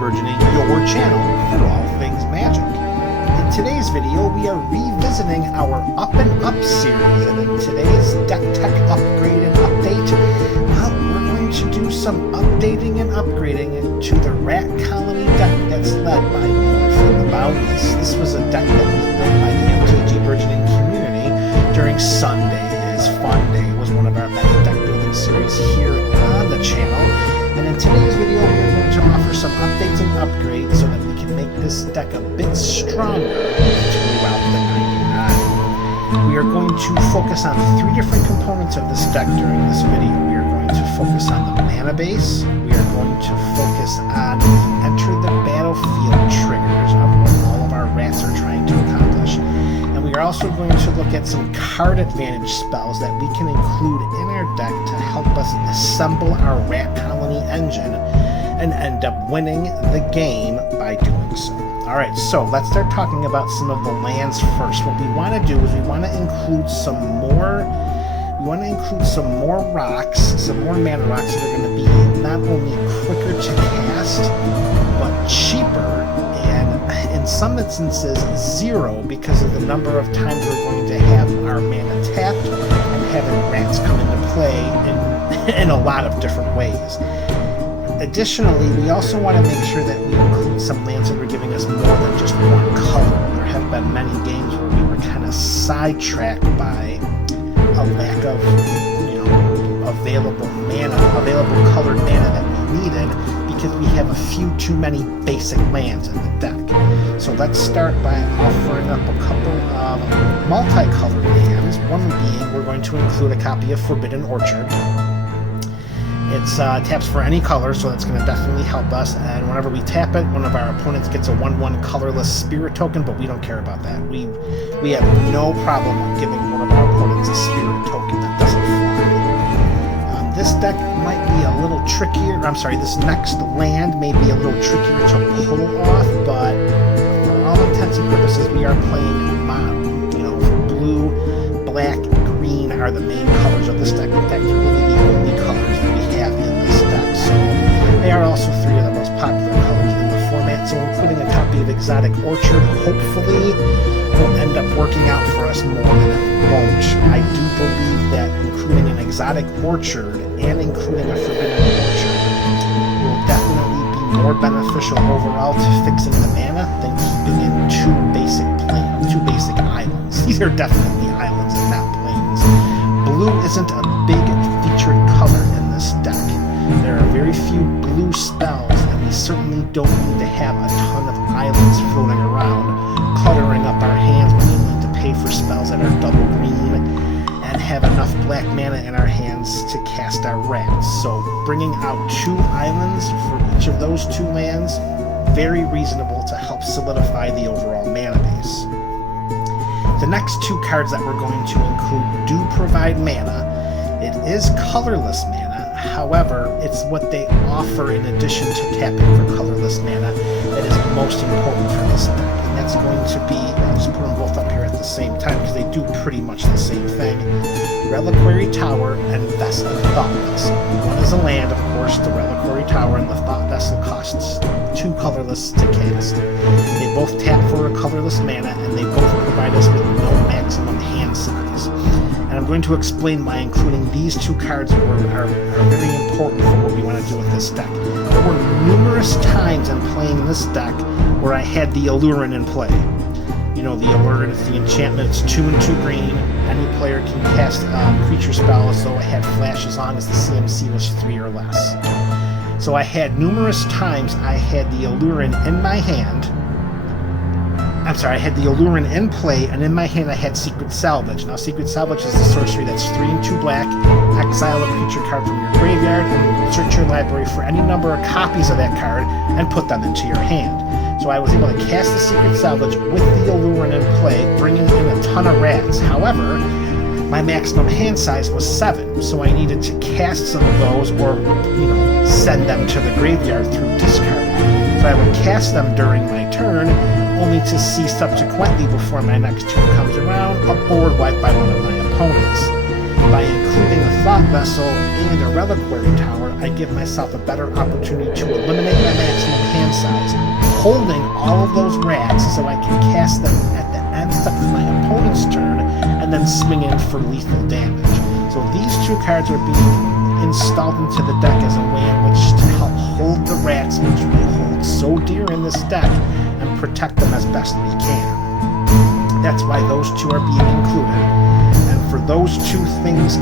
Burgeoning, your channel for all things magic. In today's video, we are revisiting our Up and Up series, and in today's deck tech upgrade and update, well, we're going to do some updating and upgrading to the Rat Colony deck that's led by Morophon the Boundless. This was a deck that was built by the MTG Burgeoning Community during Sunday is Fun Day. It was one of our many deck building series here on the channel. And in today's video, we're going to offer some updates and upgrades so that we can make this deck a bit stronger throughout the 99. We are going to focus on 3 different components of this deck during this video. We are going to focus on the mana base, we are going to focus on the enter the battlefield triggers of what all of our rats are trying to accomplish, and we are also going to look at some card advantage spells that we can include in our deck to help us assemble our Rat Colony engine and end up winning the game by doing so. Alright, so let's start talking about some of the lands first. What we want to do is we want to include some more rocks, some more mana rocks that are going to be not only quicker to cast, but cheaper, and in some instances 0 because of the number of times we're going to have our mana tapped and having rats come into play in a lot of different ways. Additionally, we also want to make sure that we include some lands that are giving us more than just one color. There have been many games where we were kind of sidetracked by a lack of, available colored mana that we needed because we have a few too many basic lands in the deck. So let's start by offering up a couple of multicolored lands. One being, we're going to include a copy of Forbidden Orchard. It's taps for any color, so that's going to definitely help us, and whenever we tap it, one of our opponents gets a 1/1 colorless spirit token, but we don't care about that. We have no problem giving one of our opponents a spirit token that doesn't fly. This deck might be a little trickier, this next land may be a little trickier to pull off, but for all intents and purposes, we are playing mono. Blue, black, green are the main colors of this deck. In fact, they're really the only colors that we have in this deck. So they are also 3 of the most popular colors in the format. So including a copy of Exotic Orchard, hopefully will end up working out for us more than it won't. I do believe that including an Exotic Orchard and including a Forbidden Orchard will definitely be more beneficial overall to fixing the mana than keeping in 2 basic islands. These are definitely islands and not plains. Blue isn't a big featured color in this deck. There are very few blue spells, and we certainly don't need to have a ton of islands floating around, cluttering up our hands when we need to pay for spells that are double green, and have enough black mana in our hands to cast our rats. So bringing out 2 islands for each of those 2 lands, very reasonable to help solidify the overall mana base. The next 2 cards that we're going to include do provide mana. It is colorless mana, however, it's what they offer in addition to tapping for colorless mana that is most important for this deck. And that's going to be, I'll just put them both up here at the same time because they do pretty much the same thing. Reliquary Tower and Vessel Thought Vessel. One is a land, of course, the Reliquary Tower, and the Thought Vessel costs 2 colorless to cast. They both tap for a colorless mana, and they both provide us with no maximum hand size. And I'm going to explain why including these 2 cards are very important for what we want to do with this deck. There were numerous times in playing this deck where I had the Allurin in play. The Allurin is the enchantment, it's 2 and 2 green. Any player can cast a creature spell as though it had flash as long as the CMC was 3 or less. So I had numerous times I had the Allurin in my hand. I had the Allurin in play, and in my hand I had Secret Salvage. Now, Secret Salvage is a sorcery that's 3 and 2 black. Exile a creature card from your graveyard and search your library for any number of copies of that card and put them into your hand. So I was able to cast the Secret Salvage with the Allurin in play, bringing in a ton of rats. However, my maximum hand size was 7, so I needed to cast some of those or, send them to the graveyard through discard. So I would cast them during my turn, only to see subsequently before my next turn comes around, a board wipe by one of my opponents. By including a Thought Vessel and a Reliquary Tower, I give myself a better opportunity to eliminate my maximum hand size, holding all of those rats so I can cast them at the end of my opponent's turn and then swing in for lethal damage. So these two cards are being installed into the deck as a way in which to help hold the rats, which we hold so dear in this deck, and protect them as best we can. That's why those two are being included. And for those two things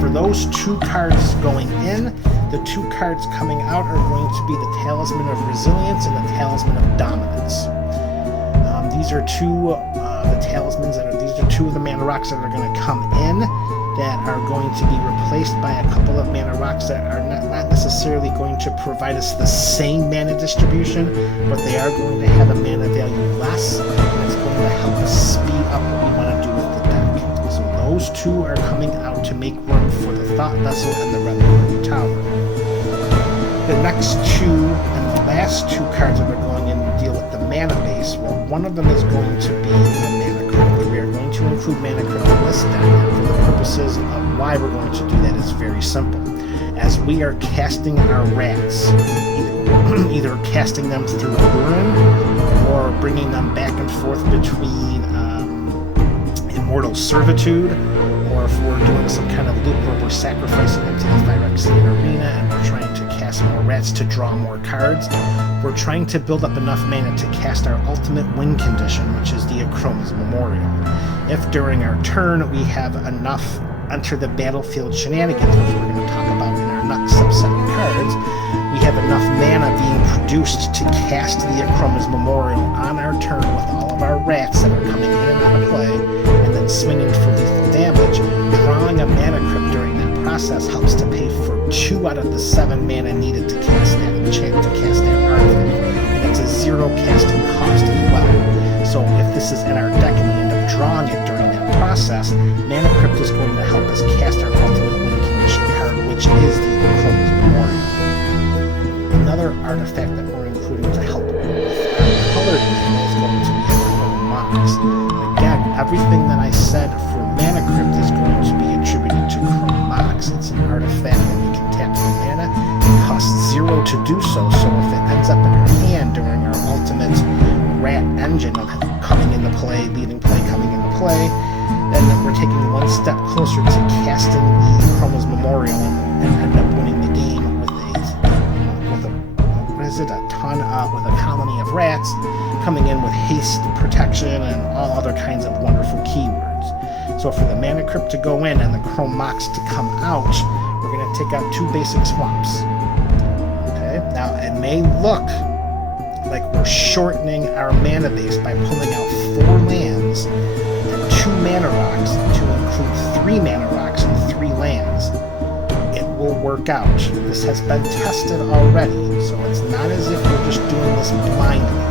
for those two cards going in, the two cards coming out are going to be the Talisman of Resilience and the Talisman of Dominance. These are two the talismans these are two of the mana rocks that are going to come in that are going to be replaced by a couple of mana rocks that are not necessarily going to provide us the same mana distribution, but they are going to have a mana value less, and it's going to help us speed up what we want to do with the deck. So those two are coming out to make room for the Thought Vessel and the Reliquary Tower. The next two and the last two cards that are going in to deal with the mana base, well, one of them is going to be the Mana Crypt. We are going to include Mana Crypt in this deck, and for the purposes of why we're going to do that is very simple. As we are casting our rats, either casting them through Lurin or bringing them back and forth between Immortal Servitude, or if we're doing some kind of loop where we're sacrificing them to the Phyrexian Arena and we're trying to cast more rats to draw more cards, we're trying to build up enough mana to cast our ultimate win condition, which is the Akroma's Memorial. If during our turn we have enough Enter the Battlefield shenanigans, which we're going to talk about in our next subset of cards, we have enough mana being produced to cast the Akroma's Memorial on our turn with all of our rats that are coming in and out of play, and then swinging for lethal damage. Drawing a Mana Crypt during that process helps to pay for 2 out of the 7 mana needed to cast that enchantment, to cast that artifact. And it's a 0 casting cost as well. So if this is in our deck and we end up drawing it during that process, Mana Crypt is going to help us cast our ultimate win condition card, which is the Akroma's Memorial. Another artifact that we're including to help with our colored mana is going to be Chromox. Again, everything that I said for Mana Crypt is going to be attributed to Chromox. It's an artifact that we can tap for mana. It costs 0 to do so, so if it ends up in our hand during our ultimate rat engine of coming into play, leaving play, coming into play, then we're taking one step closer to casting the Chroma's Memorial and end up winning the game with a colony of rats coming in with haste, protection, and all other kinds of wonderful keywords. So for the Mana Crypt to go in and the Chromox to come out, we're going to take out 2 basic swamps. Okay, now it may look like we're shortening our mana base by pulling out 4 lands and 2 mana rocks to include 3 mana rocks and 3 lands. It will work out. This has been tested already, so it's not as if we're just doing this blindly.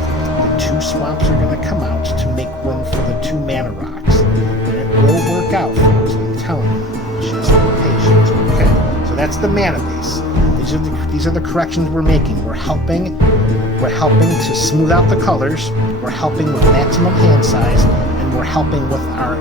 The 2 swamps are going to come out to make room for the 2 mana rocks, and it will work out, folks. I'm telling you, just be patient. Okay, so that's the mana base. These are the corrections we're making. We're helping to smooth out the colors. We're helping with maximum hand size, and we're helping with our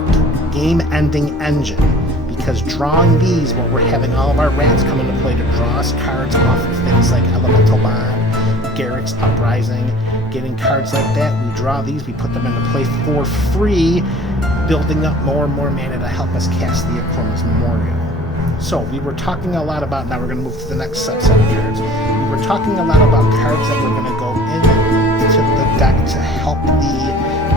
game-ending engine. Because drawing these, where we're having all of our rats come into play to draw us cards off of things like Elemental Bond, Garrick's Uprising, getting cards like that, we draw these, we put them into play for free, building up more and more mana to help us cast the Akroma's Memorial. So we were talking a lot about, now we're going to move to the next subset of cards. We were talking a lot about cards that were going to go into the deck to help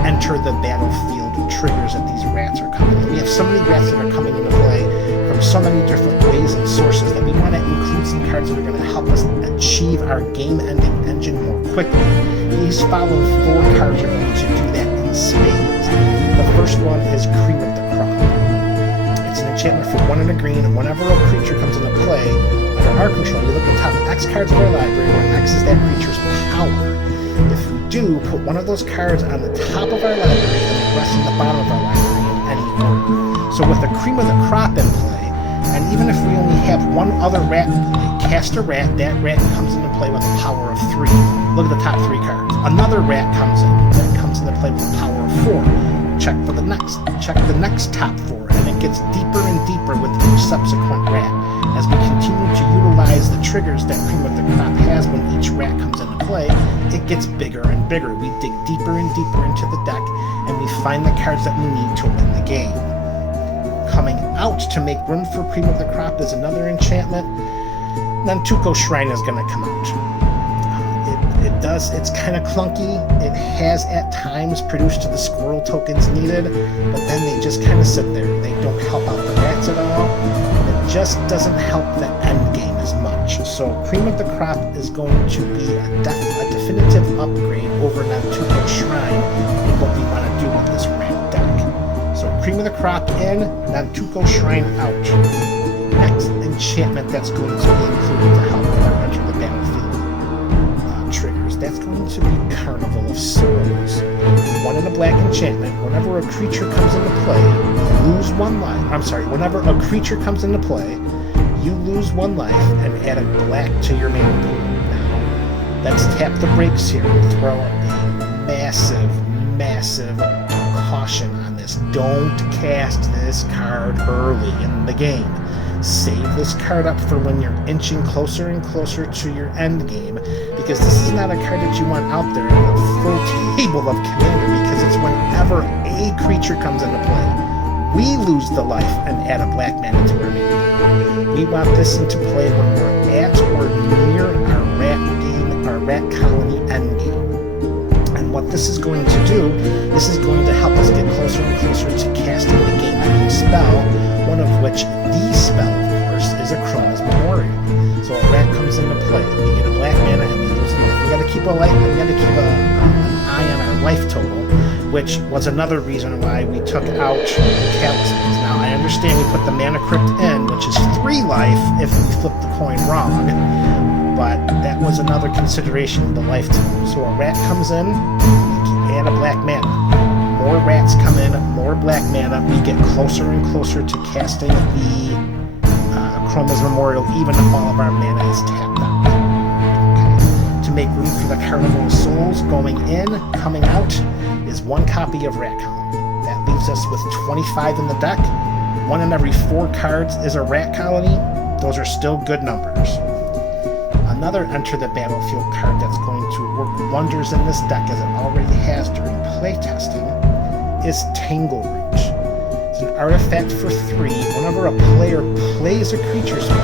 enter the battlefield triggers that these rats are coming in. We have so many rats that are coming into play from so many different ways and sources that we want to include some cards that are going to help us achieve our game-ending engine more quickly. These following 4 cards are going to do that in spades. The first one is Cream of the Crop. It's an enchantment for 1 and a green, and whenever a creature comes into play under our control, we look at the top X cards of our library, where X is that creature's power. If we do, put one of those cards on the top of our library and the rest on the bottom of our library in any order. So with the Cream of the Crop in play, and even if we only have 1 other rat in play, cast a rat, that rat comes into play with a power of 3. Look at the top 3 cards. Another rat comes in, that comes into play with a power of 4. Check the next top 4, and it it gets deeper and deeper with each subsequent rat. As we continue to utilize the triggers that Cream of the Crop has when each rat comes into play, it gets bigger and bigger. We dig deeper and deeper into the deck, and we find the cards that we need to win the game. Coming out to make room for Cream of the Crop is another enchantment. Nantuko Shrine is going to come out. It's kind of clunky. It has at times produced the squirrel tokens needed, but then they just kind of sit there. They don't help out the rats at all. It just doesn't help the end game as much. So Cream of the Crop is going to be a definitive upgrade over Nantuko Shrine in what we want to do with this rat deck. So Cream of the Crop in, Nantuko Shrine out. Next enchantment that's going to be included to help with our Enter the Battlefield triggers, that's going to be Carnival of Souls. 1 in a black enchantment. Whenever a creature comes into play, you lose 1 life. Whenever a creature comes into play, you lose 1 life and add a black to your mana pool. Now, let's tap the brakes here and throw a massive caution on this. Don't cast this card early in the game. Save this card up for when you're inching closer and closer to your end game, because this is not a card that you want out there in a full table of Commander, because it's whenever a creature comes into play, we lose the life and add a black mana to our mana pool. We want this into play when we're at or near our rat colony end game. And what this is going to do, this is going to help us get closer and closer to casting the game-ending spell, one of which the spell, of course, is a Chroma's Memorial. So a rat comes into play, we get a black mana and we lose life. We gotta keep an eye on our life total, which was another reason why we took out the Talismans. Now I understand we put the Mana Crypt in, which is 3 life if we flip the coin wrong, but that was another consideration of the life total. So a rat comes in, we add a black mana. More rats come in, more black mana, we get closer and closer to casting the Chroma's Memorial, even if all of our mana is tapped out. Okay. To make room for the Carnival of Souls, going in, coming out, is 1 copy of Rat Colony. That leaves us with 25 in the deck. 1 in every 4 cards is a Rat Colony. Those are still good numbers. Another Enter the Battlefield card that's going to work wonders in this deck, as it already has during playtesting, is Tangleroot. It's an artifact for 3. Whenever a player plays a creature spell,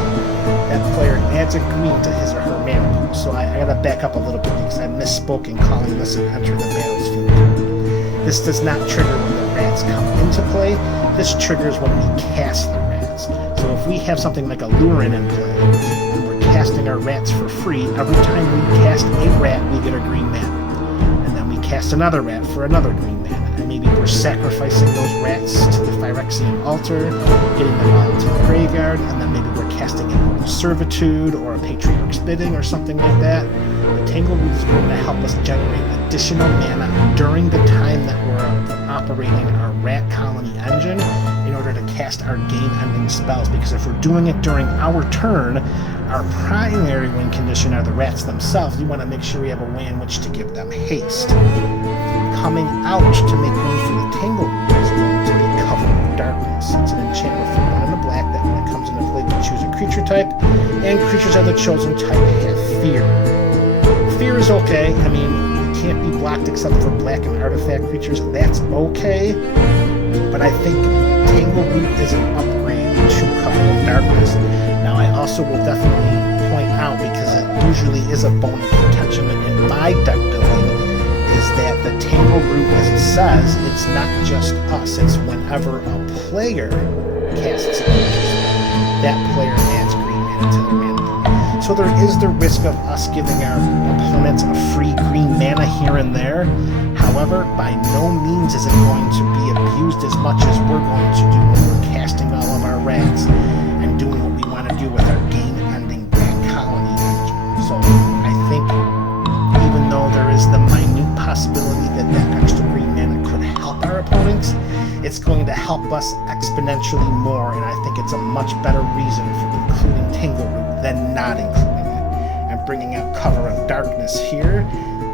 that player adds a green to his or her mana pool. So I gotta back up a little bit because I misspoke in calling this an Enter the Battlefield card. This does not trigger when the rats come into play. This triggers when we cast the rats. So if we have something like a Lurin in play, and we're casting our rats for free, every time we cast a rat, we get a green mana. And then we cast another rat for another green mana. And maybe we're sacrificing those rats to the Phyrexian altar, getting them all into the graveyard, and then maybe we're casting in Servitude or a Patriarch's Bidding or something like that. The Tangleroot is going to help us generate additional mana during the time that we're operating our rat colony engine in order to cast our game-ending spells, because if we're doing it during our turn, our primary win condition are the rats themselves. We want to make sure we have a way in which to give them haste. Coming out to make room for the Tangleroot is going to be Cover of Darkness. It's an enchantment for 1 in a black that when it comes into play, we choose a creature type, and creatures of the chosen type have fear. Fear is okay. I mean, we can't be blocked except for black and artifact creatures. That's okay. But I think Tangleroot is an upgrade to Cover of Darkness. Now, I also will definitely point out, because it usually is a bone of contention in my deck building, is that the Tangleroot, as it says, it's not just us. It's whenever a player casts a creature spell, that player adds green mana to their mana pool. So there is the risk of us giving our opponents a free green mana here and there. However, by no means is it going to be abused as much as we're going to do when we're casting all of our rats and doing what we want to do with our game-ending rat colony engine. So I think, even though there is the minute possibility that that extra green mana could help our opponents, it's going to help us exponentially more, and I think it's a much better reason for including Tangleroot than not including it. And bringing out Cover of Darkness here,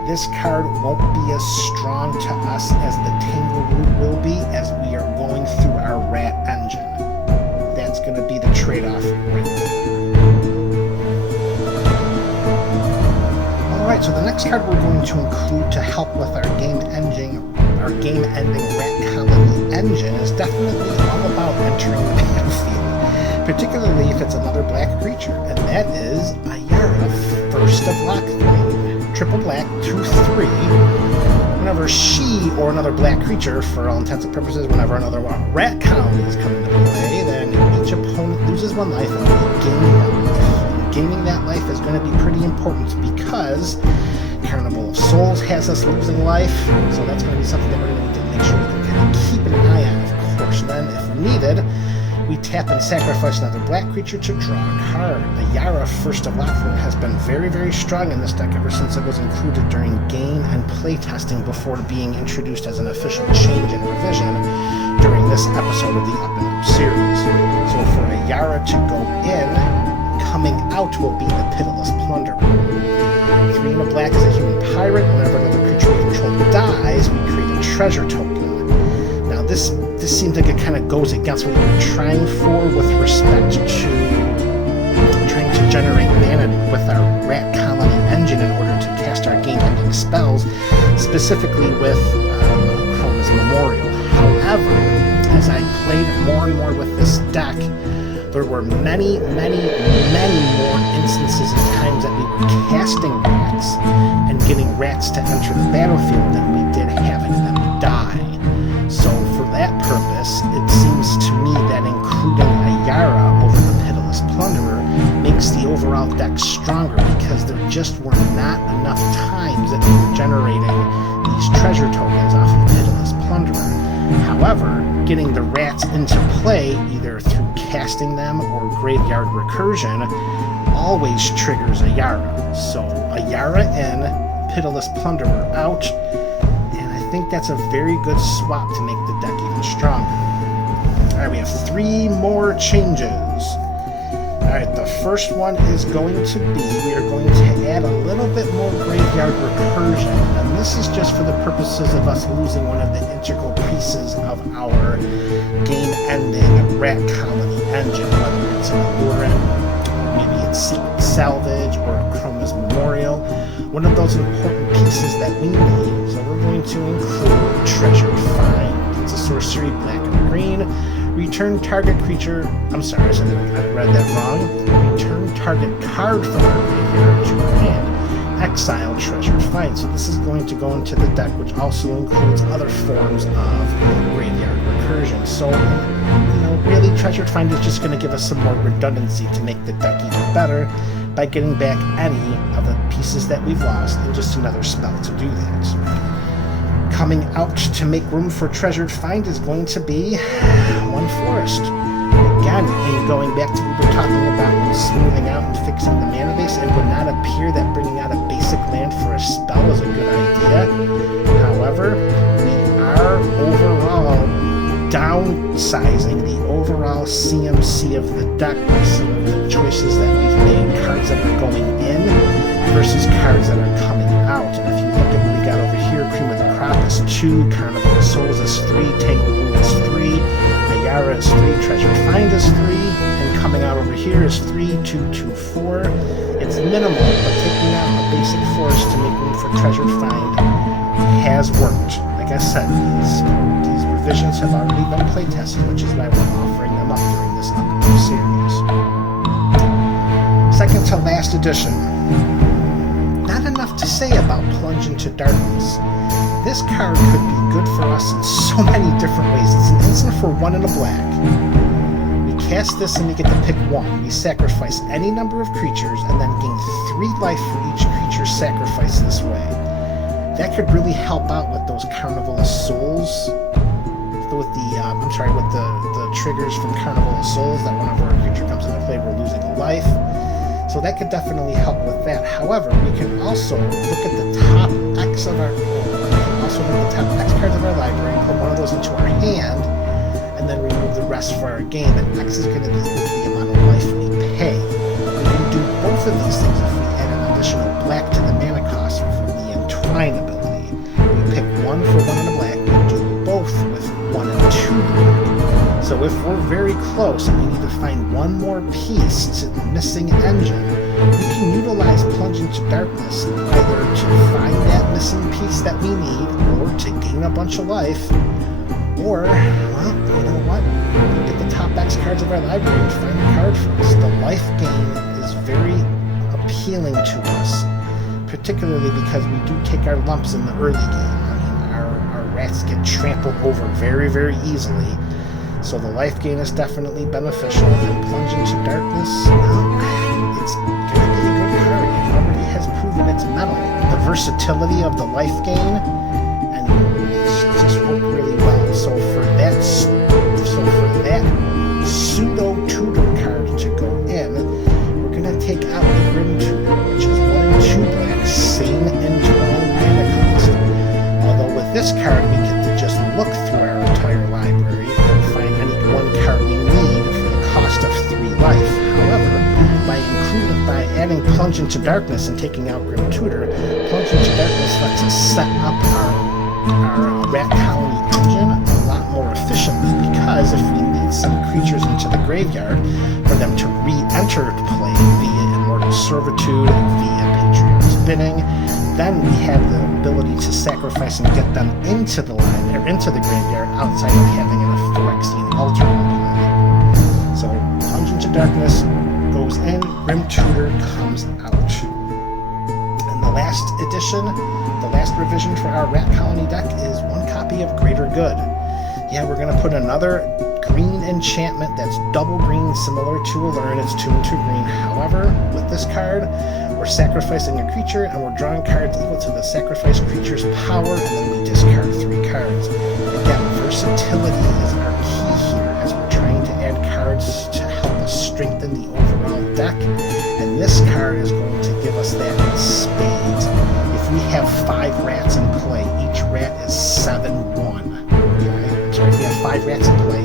this card won't be as strong to us as the Tangleroot will be, as we are going through our rat engine. trade-off right there. Alright, so the next card we're going to include to help with our game-ending rat colony engine is definitely all about entering the battlefield, particularly if it's another black creature, and that is Ayara, First of Lockthwain. Triple black, 2/3. Whenever she or another black creature, for all intents and purposes, whenever another rat colony is coming into play, then each opponent loses 1 life and they gain 1 life. And gaining that life is going to be pretty important because Carnival of Souls has us losing life, so that's going to be something that we're going to need to make sure we can kind of keep an eye on, of course. And then, if needed, we tap and sacrifice another black creature to draw a card. The Ayara First of Lockthwain has been very, very strong in this deck ever since it was included during game and play testing before being introduced as an official change and revision during this episode of the Up and Up series. So for Ayara to go in, coming out will be the Pitiless Plunderer. 3 and a black is a human pirate. Whenever another creature we control dies, we create a treasure token. Now this seems like it kind of goes against what we were trying for with respect to trying to generate mana with our rat colony engine in order to cast our game-ending spells, specifically with Chroma's Memorial. However, as I played more and more with this deck, there were many, many, many more instances and times that we were casting rats and getting rats to enter the battlefield than we did having them die. So for that purpose, it seems to me that including Ayara over the Pitiless Plunderer makes the overall deck stronger because there just were not enough times that we were generating these treasure tokens off of Pitiless Plunderer. However, getting the rats into play, either through casting them or graveyard recursion, always triggers Ayara. So Ayara in, Pitiless Plunderer out, and I think that's a very good swap to make the deck even stronger. Alright, we have 3 more changes. Alright, the first one is going to be, we are going to add a little bit more graveyard recursion, and this is just for the purposes of us losing one of the integral pieces of our game-ending rat colony engine, whether it's an Allurin, or maybe it's Secret Salvage, or Chroma's Memorial, one of those important pieces that we need. So we're going to include Treasured Find. It's a sorcery, black and green. Return target creature, I'm sorry, I read that wrong. Return target card from our graveyard to our hand. Exile Treasured Find. So this is going to go into the deck, which also includes other forms of graveyard recursion. So, really, Treasured Find is just going to give us some more redundancy to make the deck even better by getting back any of the pieces that we've lost and just another spell to do that. Coming out to make room for Treasured Find is going to be 1 forest. Again, in going back to what we were talking about when smoothing out and fixing the mana base, it would not appear that bringing out a basic land for a spell is a good idea. However, we are overall downsizing the overall CMC of the deck by some of the choices that we've made. Cards that are going in versus cards that are coming out. And if you look at what we got over here, Cream of the Crop is 2, Carnival of Souls is 3, Tangled Rune is 3, Ayara is 3, Treasured Find is 3, and coming out over here is 3, 2, 2, 4. It's minimal, but taking out a basic forest to make room for Treasured Find has worked. Like I said, these revisions have already been playtested, which is why we're offering them up during this upcoming series. Second to last edition. Not enough to say about Plunge into Darkness. This card could be good for us in so many different ways. It's an instant for 1 and a black. We cast this and we get to pick 1. We sacrifice any number of creatures and then gain 3 life for each creature sacrificed this way. That could really help out with those Carnival of Souls, with the triggers from Carnival of Souls, that whenever a creature comes into play, we're losing a life. So that could definitely help with that. However, we can also look at the top X of our cards of our library and put one of those into our hand, and then remove the rest for our game. And X is going to be equal to the amount of life we pay. We can do both of these things if we add an additional black to the mana cost for the Entwine ability. We pick 1 for 1 and a black. We do both with 1 and 2 black. So So if we're very close and we need to find one more piece to the missing engine, we can utilize Plunge into Darkness either to find that missing piece that we need, or to gain a bunch of life, or, well, you know what? Look at the top X cards of our library and find a card for us. The life gain is very appealing to us, particularly because we do take our lumps in the early game. I mean, our rats get trampled over very, very easily. So the life gain is definitely beneficial. And Plunge into Darkness, it's going to be a good card. It already has proven its mettle. The versatility of the life gain, and it's just worked really well. So for that pseudo tutor card to go in, we're going to take out the Grim Tutor, which is 1 and 2 black, same internal mana cost. Although with this card we get to just look through our entire library and find any one card we need for the cost of 3 life. However, by adding Plunge into Darkness and taking out Grim Tutor, Plunge into Darkness lets us set up our rat colony engine a lot more efficiently, because if we need some creatures into the graveyard for them to re-enter play via Immortal Servitude, via Patriarch's Bidding, then we have the ability to sacrifice and get them into the line or into the graveyard outside of having an Phyrexian altar in play. So Plunge into Darkness goes in, Grim Tutor comes out. And the last edition, the last revision for our Rat Colony deck is 1 copy of Greater Good. Yeah, we're going to put another green enchantment that's double green, similar to Allure. It's 2 and 2 green. However, with this card, we're sacrificing a creature and we're drawing cards equal to the sacrificed creature's power, and then we discard 3 cards. Again, versatility is our key here as we're trying to add cards to help us strengthen the overall deck, and this card is going to give us that in spades. If we have 5 rats in play, each rat is 7/1. So if we have 5 rats in play,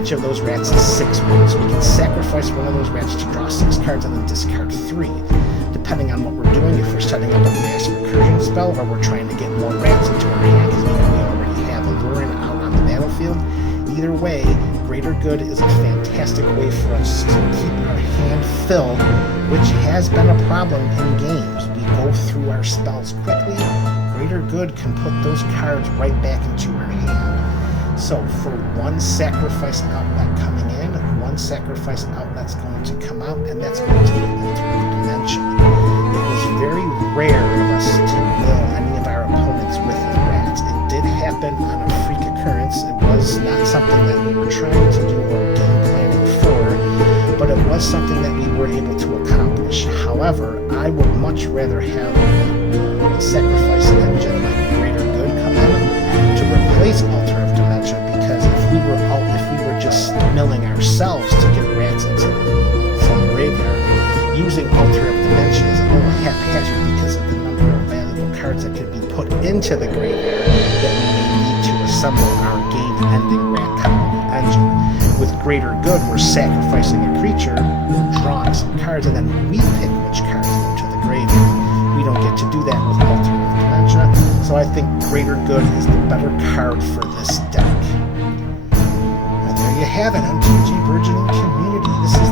each of those rats is 6/1. So we can sacrifice one of those rats to draw 6 cards and then discard 3. Depending on what we're doing, if we're setting up a mass recursion spell or we're trying to get more rats into our hand because we already have Allure out on the battlefield, either way, Greater Good is a fantastic way for us to keep our hand filled, which has been a problem in games. We go through our spells quickly. Greater Good can put those cards right back into our hand. So for 1 sacrifice outlet coming in, 1 sacrifice outlet's going to come out, and that's going to be Alternate Dimension. It was very rare of us to mill any of our opponents with the rats. It did happen on a freak occurrence. It was not something that we were trying to do or game planning for, but it was something that we were able to accomplish. However, I would much rather have a sacrifice engine like Greater Good come in to replace Altar of Dimension, because if we were just milling ourselves to get rats into the graveyard, using Altar of Dimension is a little haphazard because of the number of valuable cards that could be put into the graveyard that we may need to assemble our game-ending rat colony engine. With Greater Good, we're sacrificing a creature, drawing some cards, and then we pick which cards go to the graveyard. We don't get to do that with Altar of Dimension, so I think Greater Good is the better card for this deck. And there you have it, MTG Burgeoning Community. This is